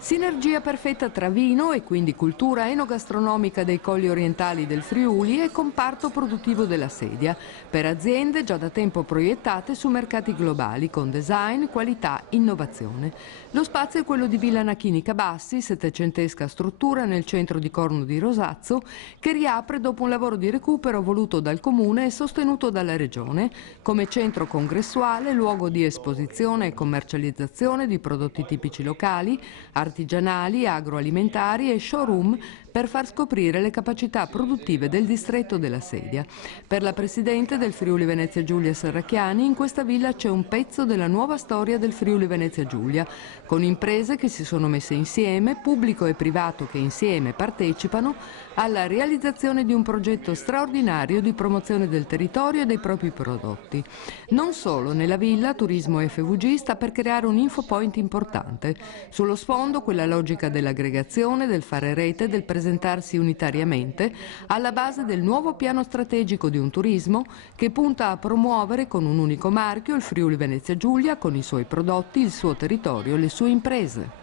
Sinergia perfetta tra vino e quindi cultura enogastronomica dei colli orientali del Friuli e comparto produttivo della sedia, per aziende già da tempo proiettate su mercati globali con design, qualità, innovazione. Lo spazio è quello di Villa Nachinica Bassi, settecentesca struttura nel centro di Corno di Rosazzo, che riapre dopo un lavoro di recupero voluto dal Comune e sostenuto dalla Regione, come centro congressuale, luogo di esposizione e commercializzazione di prodotti tipici locali, artigianali, agroalimentari e showroom per far scoprire le capacità produttive del distretto della Sedia. Per la presidente del Friuli Venezia Giulia Serracchiani, in questa villa c'è un pezzo della nuova storia del Friuli Venezia Giulia, con imprese che si sono messe insieme, pubblico e privato che insieme partecipano alla realizzazione di un progetto straordinario di promozione del territorio e dei propri prodotti. Non solo, nella villa Turismo FVG sta per creare un infopoint importante. Sullo sfondo quella logica dell'aggregazione, del fare rete, del presentarsi unitariamente, alla base del nuovo piano strategico di un turismo che punta a promuovere con un unico marchio il Friuli Venezia Giulia, con i suoi prodotti, il suo territorio e le sue imprese.